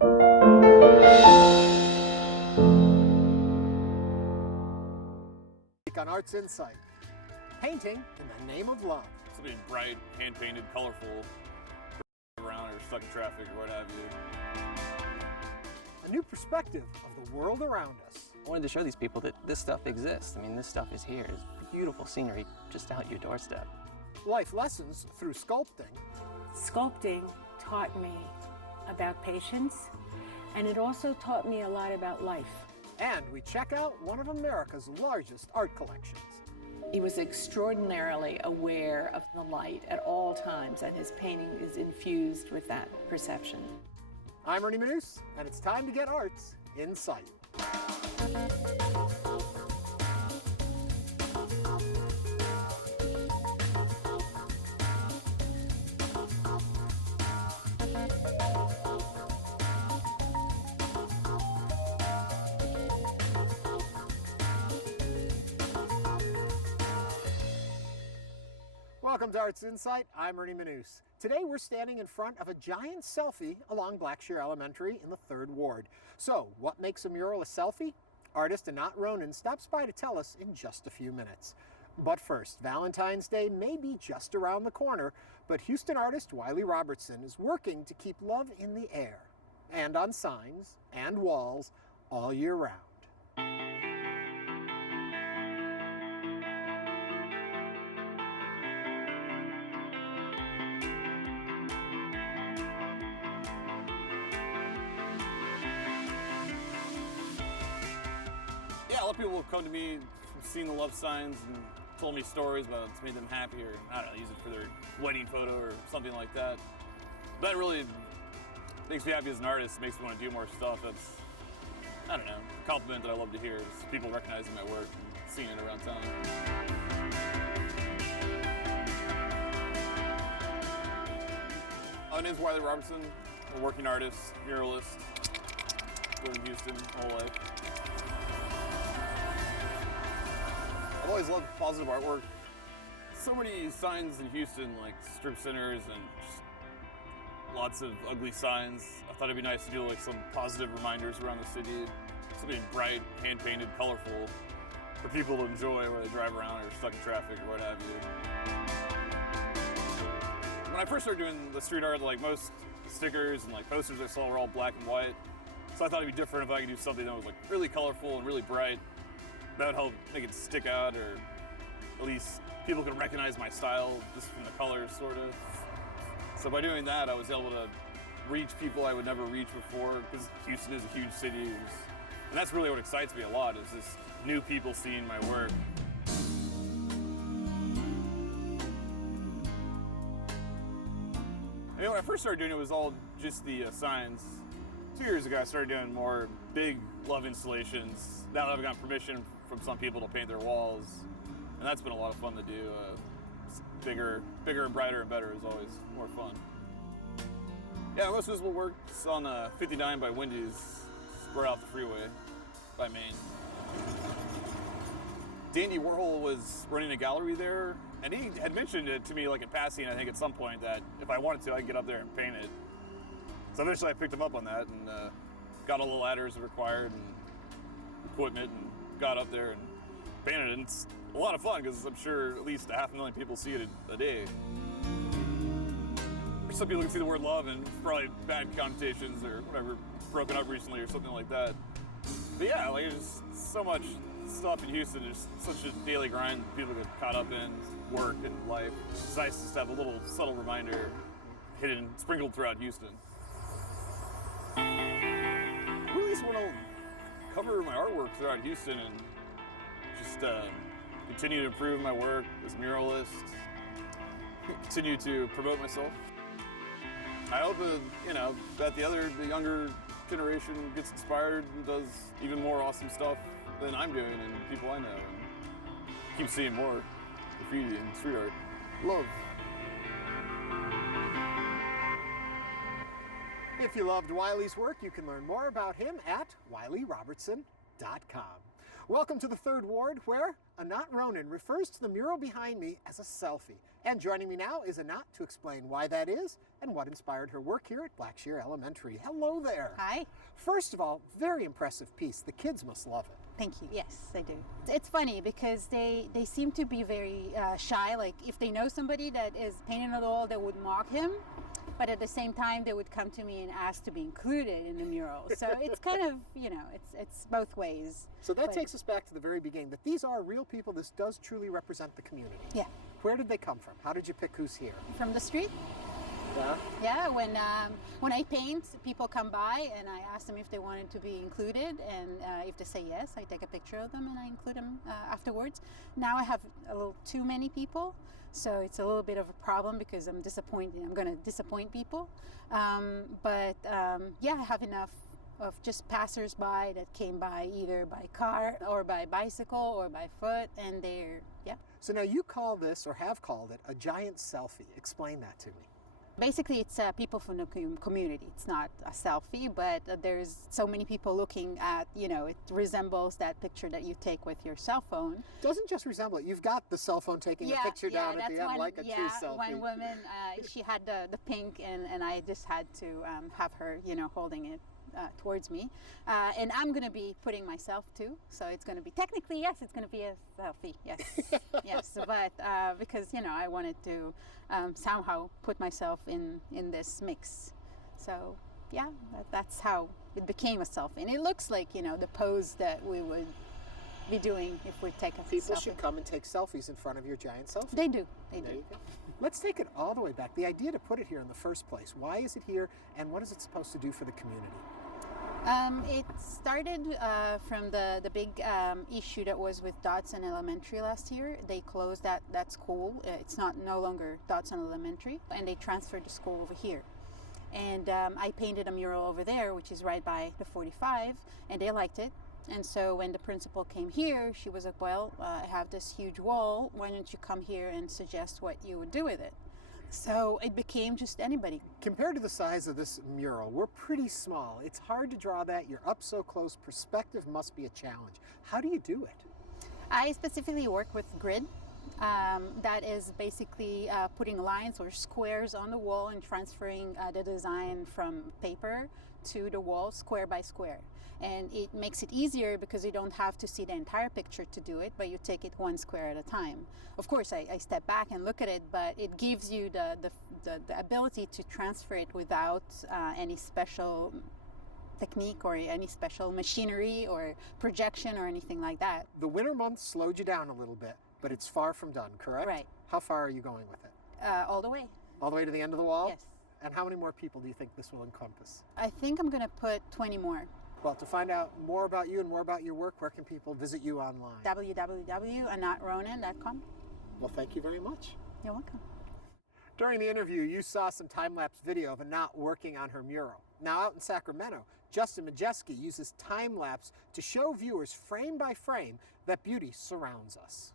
On Arts InSight, painting in the name of love. Something bright, hand-painted, colorful, around or stuck in traffic or what have you. A new perspective of the world around us. I wanted to show these people that this stuff exists. I mean, this stuff is here. It's beautiful scenery just out your doorstep. Life lessons through sculpting. Sculpting taught me about patience, and it also taught me a lot about life. And we check out one of America's largest art collections. He was extraordinarily aware of the light at all times, and his painting is infused with that perception. I'm Ernie Manous, and it's time to get Arts InSight. Welcome to Arts InSight. I'm Ernie Manous. Today we're standing in front of a giant selfie along Blackshear Elementary in the 3rd Ward. So, what makes a mural a selfie? Artist Anat Ronen stops by to tell us in just a few minutes. But first, Valentine's Day may be just around the corner, but Houston artist Wiley Robertson is working to keep love in the air, and on signs and walls all year round. Yeah, a lot of people have come to me from seeing the love signs and told me stories about it's made them happy, or I don't know, use it for their wedding photo or something like that. That really makes me happy as an artist. It makes me want to do more stuff. That's, I don't know, a compliment that I love to hear is people recognizing my work and seeing it around town. My name's Wiley Robertson. I'm a working artist, muralist, lived in Houston my whole life. I've always loved positive artwork. So many signs in Houston, like strip centers and just lots of ugly signs. I thought it'd be nice to do like some positive reminders around the city. Something bright, hand-painted, colorful for people to enjoy where they drive around or stuck in traffic or what have you. When I first started doing the street art, like most stickers and like posters I saw were all black and white. So I thought it'd be different if I could do something that was like really colorful and really bright. That would help make it stick out, or at least people could recognize my style just from the colors, sort of. So by doing that, I was able to reach people I would never reach before, because Houston is a huge city. And that's really what excites me a lot, is just new people seeing my work. I mean, when I first started doing it, it was all just the signs. 2 years ago, I started doing more big love installations. Now that I've gotten permission from some people to paint their walls, and that's been a lot of fun to do. Bigger and brighter and better is always more fun. Yeah, most visible work's on 59 by Wendy's, right off the freeway by Maine. Dandy Warhol was running a gallery there, and he had mentioned it to me like in passing, I think at some point, that if I wanted to, I could get up there and paint it. So eventually I picked him up on that and got all the ladders required and equipment and got up there and painted it. And it's a lot of fun because I'm sure at least 500,000 people see it a day. Some people can see the word love and probably bad connotations or whatever, broken up recently or something like that. But yeah, like there's so much stuff in Houston. There's such a daily grind people get caught up in, work and life. It's nice just to have a little subtle reminder hidden, sprinkled throughout Houston. I really just want to cover my artwork throughout Houston and just continue to improve my work as a muralist, continue to promote myself. I hope that the younger generation gets inspired and does even more awesome stuff than I'm doing and people I know, and keep seeing more graffiti and street art. Love. If you loved Wiley's work, you can learn more about him at wileyrobertson.com. Welcome to the Third Ward, where Anat Ronen refers to the mural behind me as a selfie. And joining me now is Anat to explain why that is and what inspired her work here at Blackshear Elementary. Hello there. Hi. First of all, very impressive piece. The kids must love it. Thank you. Yes, they do. It's funny because they seem to be very shy. Like if they know somebody that is painting on the wall, they would mock him. But at the same time, they would come to me and ask to be included in the mural. So it's kind of, it's both ways. So that takes us back to the very beginning, that these are real people. This does truly represent the community. Yeah. Where did they come from? How did you pick who's here? From the street? Yeah. Yeah, when I paint, people come by and I ask them if they wanted to be included, and if they say yes, I take a picture of them and I include them afterwards. Now I have a little too many people, so it's a little bit of a problem because I'm going to disappoint people. But I have enough of just passers-by that came by either by car or by bicycle or by foot, and yeah. So now you call this, or have called it, a giant selfie. Explain that to me. Basically, it's people from the community. It's not a selfie, but there's so many people looking at, it resembles that picture that you take with your cell phone. Doesn't just resemble it. You've got the cell phone taking a picture down at the end like a true selfie. One woman, she had the pink, and I just had to have her, holding it towards me. And I'm going to be putting myself too. So it's going to be, technically, yes, it's going to be a selfie. Yes, yes. But because, I wanted to somehow put myself in this mix. So yeah, that's how it became a selfie. And it looks like, the pose that we would be doing if we take a selfie. People should come and take selfies in front of your giant selfie. They do. They There do. you go. Let's take it all the way back. The idea to put it here in the first place. Why is it here, and what is it supposed to do for the community? It started from the big issue that was with Dodson Elementary last year. They closed that school. It's no longer Dodson Elementary, and they transferred the school over here. And I painted a mural over there, which is right by the 45, and they liked it. And so when the principal came here, she was like, well, I have this huge wall. Why don't you come here and suggest what you would do with it? So it became just anybody. Compared to the size of this mural, we're pretty small. It's hard to draw that. You're up so close. Perspective must be a challenge. How do you do it? I specifically work with grid. That is basically putting lines or squares on the wall and transferring the design from paper to the wall square by square. And it makes it easier because you don't have to see the entire picture to do it, but you take it one square at a time. Of course, I step back and look at it, but it gives you the ability to transfer it without any special technique or any special machinery or projection or anything like that. The winter months slowed you down a little bit, but it's far from done, correct? Right. How far are you going with it? All the way. All the way to the end of the wall? Yes. And how many more people do you think this will encompass? I think I'm going to put 20 more. Well, to find out more about you and more about your work, where can people visit you online? www.anatronen.com. Well, thank you very much. You're welcome. During the interview, you saw some time-lapse video of Anat working on her mural. Now, out in Sacramento, Justin Majeski uses time-lapse to show viewers frame by frame that beauty surrounds us.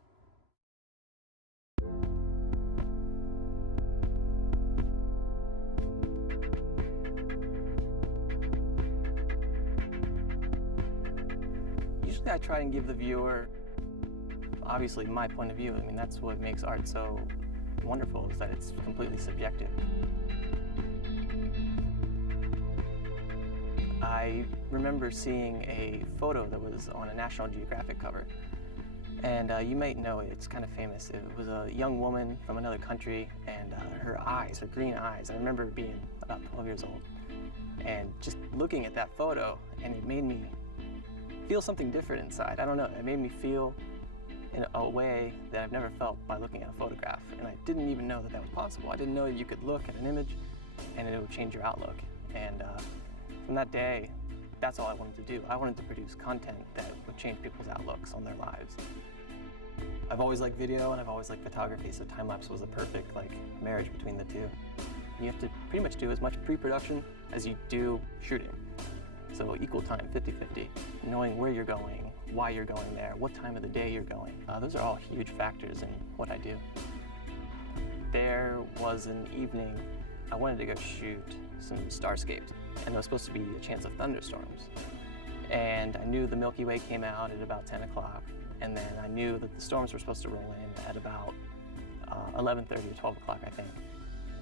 Usually I try and give the viewer, obviously, my point of view. I mean, that's what makes art so wonderful, is that it's completely subjective. I remember seeing a photo that was on a National Geographic cover. And you might know it, it's kind of famous. It was a young woman from another country, and her eyes, her green eyes. I remember being about 12 years old and just looking at that photo, and it made me feel something different inside. I don't know, it made me feel in a way that I've never felt by looking at a photograph. And I didn't even know that that was possible. I didn't know that you could look at an image and it would change your outlook. And from that day, that's all I wanted to do. I wanted to produce content that would change people's outlooks on their lives. I've always liked video and I've always liked photography, so time-lapse was a perfect marriage between the two. You have to pretty much do as much pre-production as you do shooting. So equal time, 50-50, knowing where you're going, why you're going there, what time of the day you're going. Those are all huge factors in what I do. There was an evening I wanted to go shoot some starscapes, and there was supposed to be a chance of thunderstorms. And I knew the Milky Way came out at about 10 o'clock. And then I knew that the storms were supposed to roll in at about 11:30 or 12 o'clock, I think.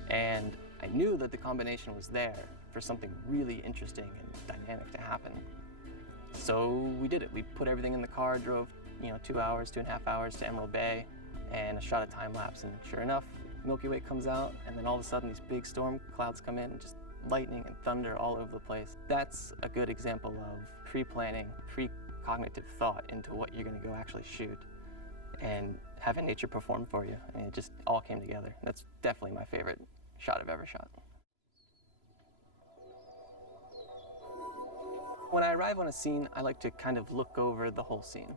And I knew that the combination was there for something really interesting and dynamic to happen. So we did it. We put everything in the car, drove 2 hours, 2.5 hours to Emerald Bay, and shot a time lapse. And sure enough, Milky Way comes out, and then all of a sudden these big storm clouds come in, and just lightning and thunder all over the place. That's a good example of pre-planning, pre-cognitive thought into what you're going to go actually shoot, and having nature perform for you. I mean, it just all came together. That's definitely my favorite shot I've ever shot. When I arrive on a scene, I like to kind of look over the whole scene.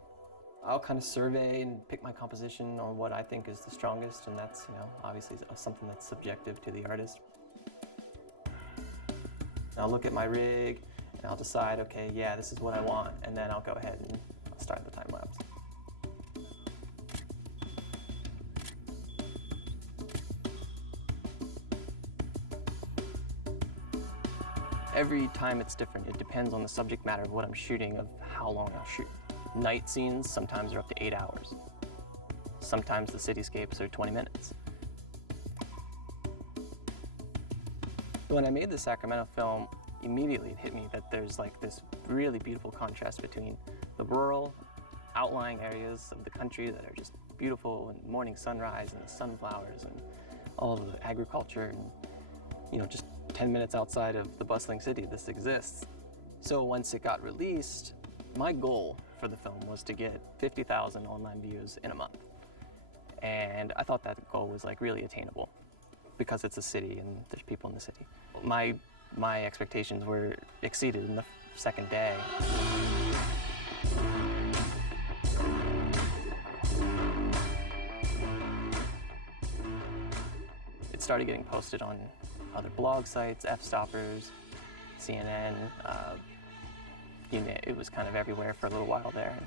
I'll kind of survey and pick my composition on what I think is the strongest, and that's, obviously something that's subjective to the artist. I'll look at my rig, and I'll decide, okay, yeah, this is what I want, and then I'll go ahead and I'll start the time lapse. Every time it's different. It depends on the subject matter of what I'm shooting, of how long I'll shoot. Night scenes sometimes are up to 8 hours. Sometimes the cityscapes are 20 minutes. When I made the Sacramento film, immediately it hit me that there's like this really beautiful contrast between the rural, outlying areas of the country that are just beautiful, and morning sunrise and the sunflowers and all of the agriculture, and just 10 minutes outside of the bustling city, this exists. So once it got released, my goal for the film was to get 50,000 online views in a month. And I thought that goal was like really attainable because it's a city and there's people in the city. My expectations were exceeded in the second day. It started getting posted on other blog sites, F-Stoppers, CNN, it was kind of everywhere for a little while there.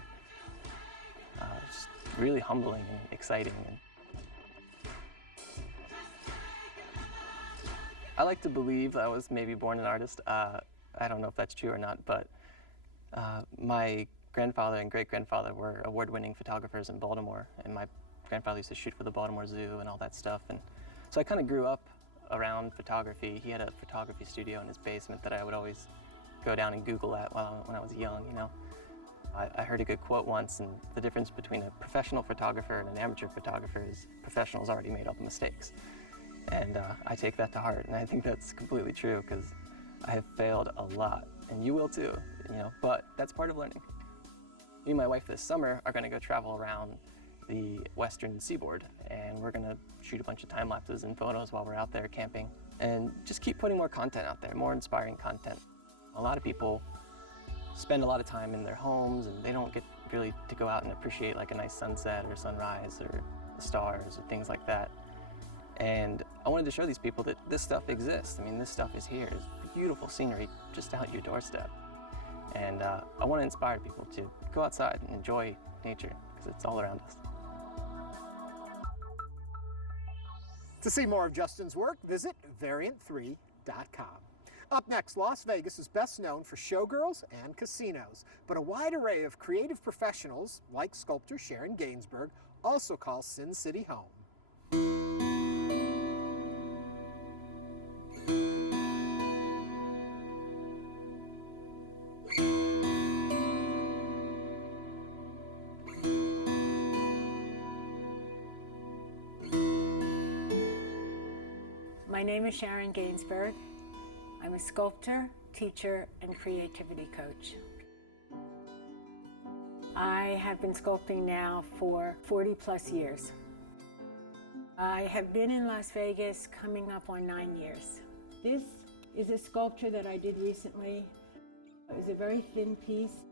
Just really humbling and exciting. I like to believe I was maybe born an artist. I don't know if that's true or not, but my grandfather and great-grandfather were award-winning photographers in Baltimore, and my grandfather used to shoot for the Baltimore Zoo and all that stuff. And so I kind of grew up around photography. He had a photography studio in his basement that I would always go down and Google at when I was young, I heard a good quote once, and the difference between a professional photographer and an amateur photographer is professionals already made all the mistakes. And I take that to heart, and I think that's completely true, because I have failed a lot, and you will too, but that's part of learning. Me and my wife this summer are going to go travel around the western seaboard, and we're going to shoot a bunch of time lapses and photos while we're out there camping, and just keep putting more content out there, more inspiring content. A lot of people spend a lot of time in their homes, and they don't get really to go out and appreciate like a nice sunset or sunrise or the stars or things like that. And I wanted to show these people that this stuff exists. I mean, this stuff is here. It's beautiful scenery just out your doorstep. And I want to inspire people to go outside and enjoy nature, because it's all around us. To see more of Justin's work, visit variant3.com. Up next, Las Vegas is best known for showgirls and casinos, but a wide array of creative professionals, like sculptor Sharon Gainsbourg, also call Sin City home. My name is Sharon Gainsbourg. I'm a sculptor, teacher, and creativity coach. I have been sculpting now for 40 plus years. I have been in Las Vegas coming up on 9 years. This is a sculpture that I did recently. It was a very thin piece.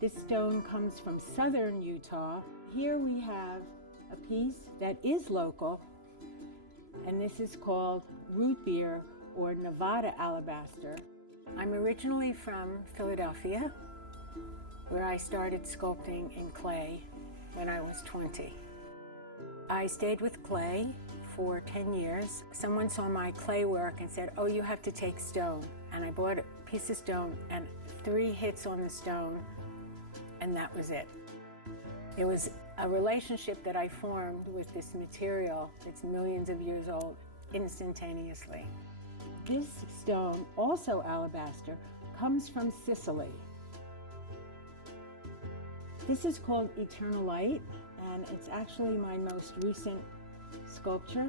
This stone comes from southern Utah. Here we have a piece that is local, and this is called root beer or Nevada alabaster. I'm originally from Philadelphia, where I started sculpting in clay when I was 20. I stayed with clay for 10 years. Someone saw my clay work and said, "Oh, you have to take stone." And I bought a piece of stone and 3 hits on the stone, and that was it. It was a relationship that I formed with this material that's millions of years old instantaneously. This stone, also alabaster, comes from Sicily. This is called Eternal Light, and it's actually my most recent sculpture.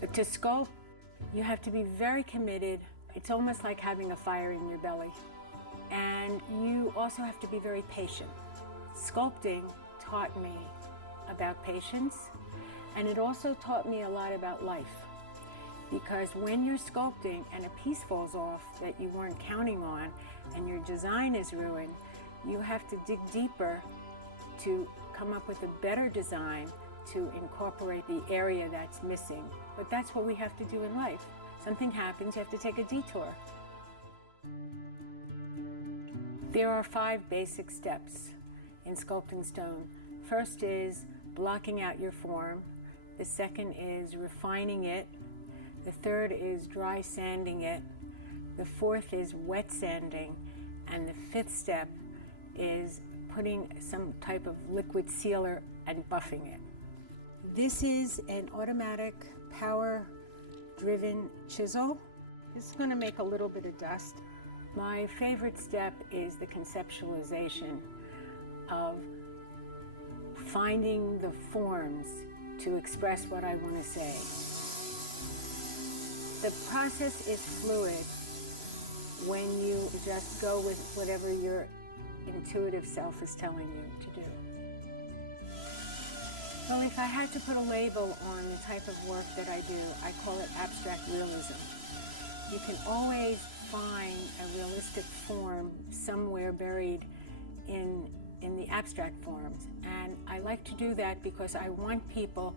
But to sculpt, you have to be very committed. It's almost like having a fire in your belly. And you also have to be very patient. Sculpting taught me about patience, and it also taught me a lot about life. Because when you're sculpting and a piece falls off that you weren't counting on and your design is ruined, you have to dig deeper to come up with a better design to incorporate the area that's missing. But that's what we have to do in life. Something happens, you have to take a detour. There are 5 basic steps in sculpting stone. First is blocking out your form. The second is refining it. The third is dry sanding it. The fourth is wet sanding. And the 5th step is putting some type of liquid sealer and buffing it. This is an automatic power-driven chisel. This is going to make a little bit of dust. My favorite step is the conceptualization of finding the forms to express what I want to say. The process is fluid when you just go with whatever your intuitive self is telling you to do. Well, if I had to put a label on the type of work that I do, I call it abstract realism. You can always find a realistic form somewhere buried in the abstract forms. And I like to do that because I want people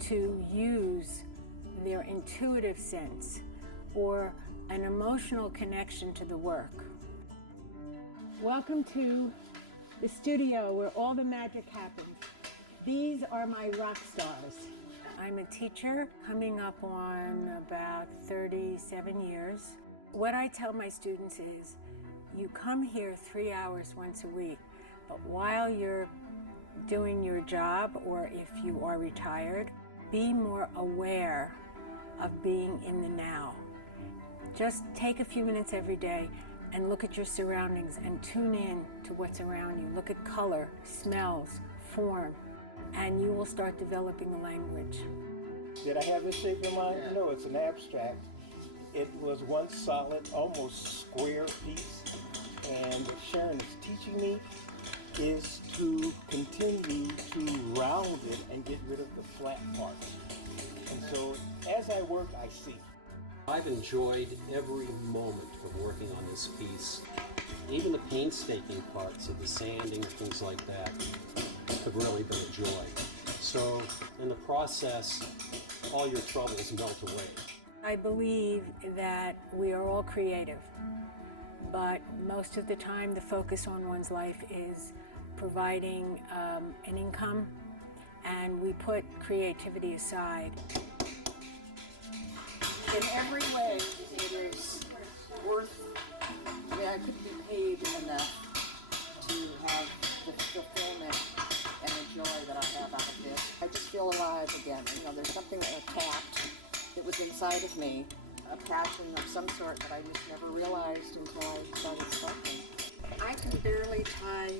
to use their intuitive sense or an emotional connection to the work. Welcome to the studio where all the magic happens. These are my rock stars. I'm a teacher coming up on about 37 years. What I tell my students is, you come here 3 hours once a week, but while you're doing your job, or if you are retired, be more aware of being in the now. Just take a few minutes every day and look at your surroundings and tune in to what's around you. Look at color, smells, form, and you will start developing a language. Did I have this shape in mind? No, it's an abstract. It was one solid, almost square piece, and what Sharon is teaching me is to continue to round it and get rid of the flat parts. And so as I work, I see. I've enjoyed every moment of working on this piece. Even the painstaking parts of the sanding, things like that, have really been a joy. So in the process, all your troubles melt away. I believe that we are all creative, but most of the time the focus on one's life is providing an income, and we put creativity aside. In every way, it is worth, I mean, I couldn't be paid enough to have the fulfillment and the joy that I have out of this. I just feel alive again. You know, there's something tapped that was inside of me, a passion of some sort that I just never realized until I started sculpting. I can barely tie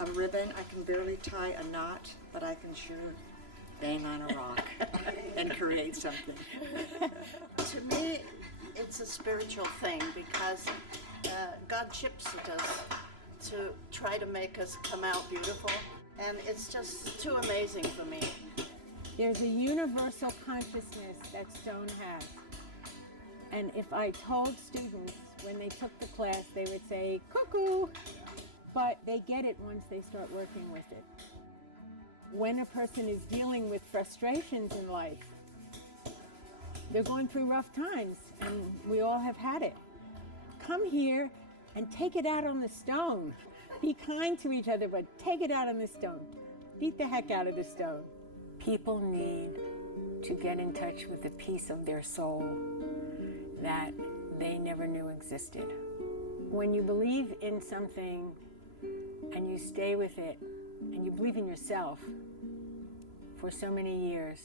a ribbon, I can barely tie a knot, but I can sure bang on a rock and create something. To me, it's a spiritual thing because God chips at us to try to make us come out beautiful, and it's just too amazing for me. There's a universal consciousness that stone has. And if I told students when they took the class, they would say, cuckoo, but they get it once they start working with it. When a person is dealing with frustrations in life, they're going through rough times, and we all have had it. Come here and take it out on the stone. Be kind to each other, but take it out on the stone. Beat the heck out of the stone. People need to get in touch with a piece of their soul that they never knew existed. When you believe in something and you stay with it, and you believe in yourself for so many years,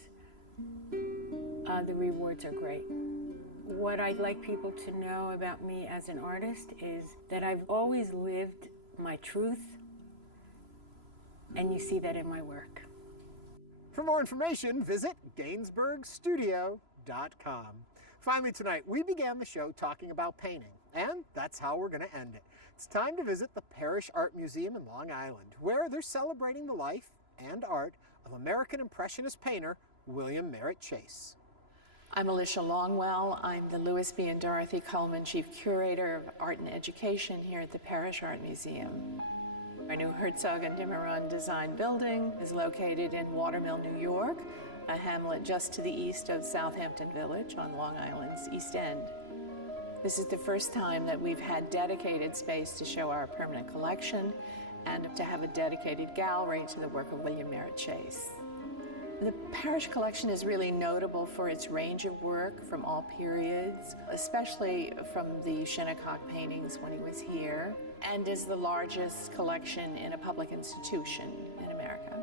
the rewards are great. What I'd like people to know about me as an artist is that I've always lived my truth, and you see that in my work. For more information, visit GainsbourgStudio.com. Finally tonight, we began the show talking about painting, and that's how we're going to end it. It's time to visit the Parrish Art Museum in Long Island, where they're celebrating the life and art of American Impressionist painter William Merritt Chase. I'm Alicia Longwell. I'm the Louis B. and Dorothy Coleman Chief Curator of Art and Education here at the Parrish Art Museum. Our new Herzog and Dimmeron design building is located in Watermill, New York, a hamlet just to the east of Southampton Village on Long Island's East End. This is the first time that we've had dedicated space to show our permanent collection and to have a dedicated gallery to the work of William Merritt Chase. The Parrish collection is really notable for its range of work from all periods, especially from the Shinnecock paintings when he was here, and is the largest collection in a public institution in America.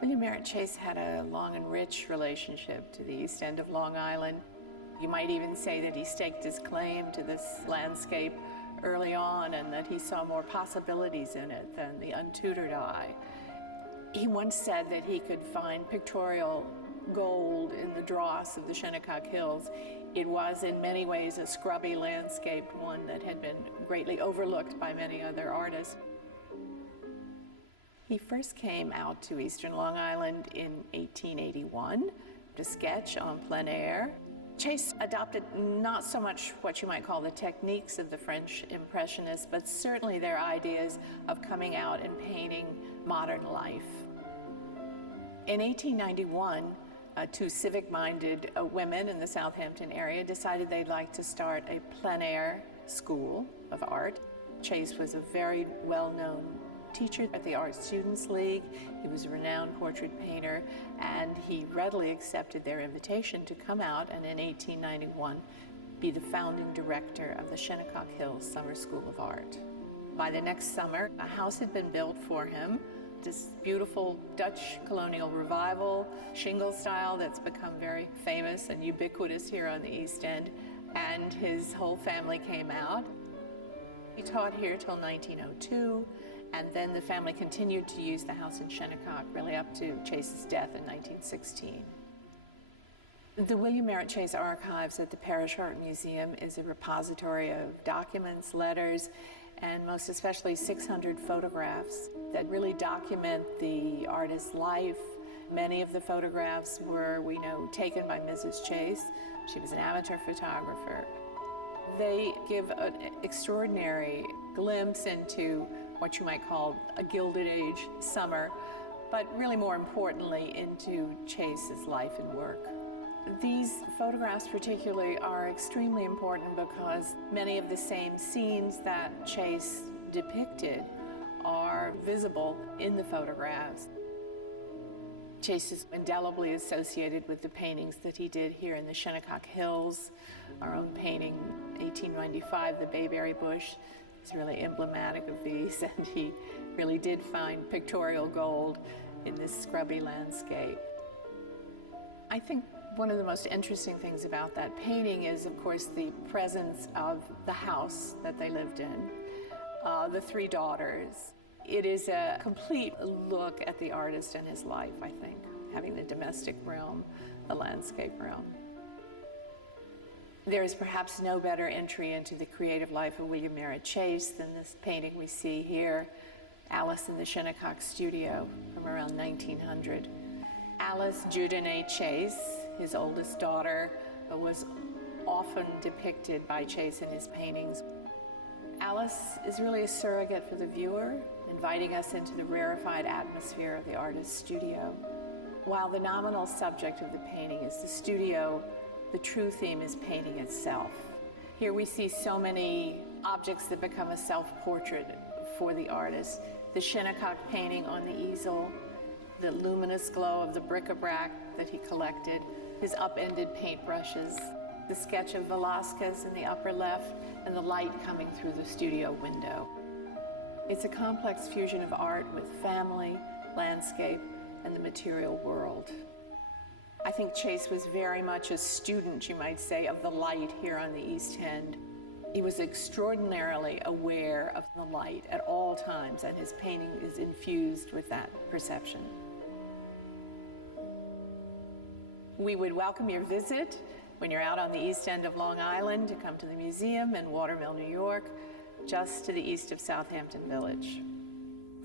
William Merritt Chase had a long and rich relationship to the East End of Long Island. You might even say that he staked his claim to this landscape early on and that he saw more possibilities in it than the untutored eye. He once said that he could find pictorial gold in the dross of the Shinnecock Hills. It was in many ways a scrubby landscape, one that had been greatly overlooked by many other artists. He first came out to Eastern Long Island in 1881 to sketch en plein air. Chase adopted not so much what you might call the techniques of the French Impressionists, but certainly their ideas of coming out and painting modern life. In 1891, two civic-minded women in the Southampton area decided they'd like to start a plein air school of art. Chase was a very well-known teacher at the Art Students League. He was a renowned portrait painter, and he readily accepted their invitation to come out and in 1891 be the founding director of the Shinnecock Hills Summer School of Art. By the next summer, a house had been built for him, this beautiful Dutch colonial revival, shingle style that's become very famous and ubiquitous here on the East End, and his whole family came out. He taught here till 1902, and then the family continued to use the house in Shinnecock really up to Chase's death in 1916. The William Merritt Chase Archives at the Parrish Art Museum is a repository of documents, letters, and most especially 600 photographs that really document the artist's life. Many of the photographs were, we know, taken by Mrs. Chase. She was an amateur photographer. They give an extraordinary glimpse into what you might call a Gilded Age summer, but really more importantly into Chase's life and work. These photographs particularly are extremely important because many of the same scenes that Chase depicted are visible in the photographs. Chase is indelibly associated with the paintings that he did here in the Shinnecock Hills. Our own painting, 1895, the Bayberry Bush, is really emblematic of these, and he really did find pictorial gold in this scrubby landscape. I think one of the most interesting things about that painting is, of course, the presence of the house that they lived in, the three daughters. It is a complete look at the artist and his life, I think, having the domestic realm, the landscape realm. There is perhaps no better entry into the creative life of William Merritt Chase than this painting we see here, Alice in the Shinnecock Studio from around 1900. Alice Judene Chase, his oldest daughter, was often depicted by Chase in his paintings. Alice is really a surrogate for the viewer, inviting us into the rarefied atmosphere of the artist's studio. While the nominal subject of the painting is the studio, the true theme is painting itself. Here we see so many objects that become a self-portrait for the artist. The Shinnecock painting on the easel, the luminous glow of the bric-a-brac that he collected, his upended paintbrushes. The sketch of Velázquez in the upper left, and the light coming through the studio window. It's a complex fusion of art with family, landscape, and the material world. I think Chase was very much a student, you might say, of the light here on the East End. He was extraordinarily aware of the light at all times, and his painting is infused with that perception. We would welcome your visit when you're out on the East End of Long Island to come to the museum in Watermill, New York, just to the east of Southampton Village.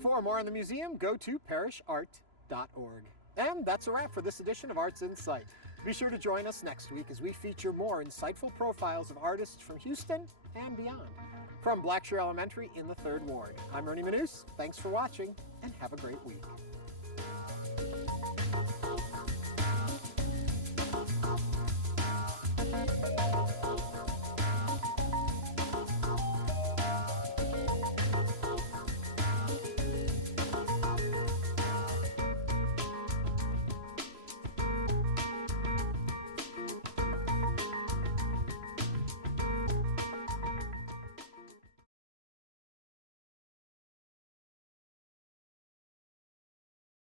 For more on the museum, go to parishart.org. And that's a wrap for this edition of Arts Insight. Be sure to join us next week as we feature more insightful profiles of artists from Houston and beyond. From Blackshear Elementary in the 3rd Ward, I'm Ernie Manous. Thanks for watching, and have a great week.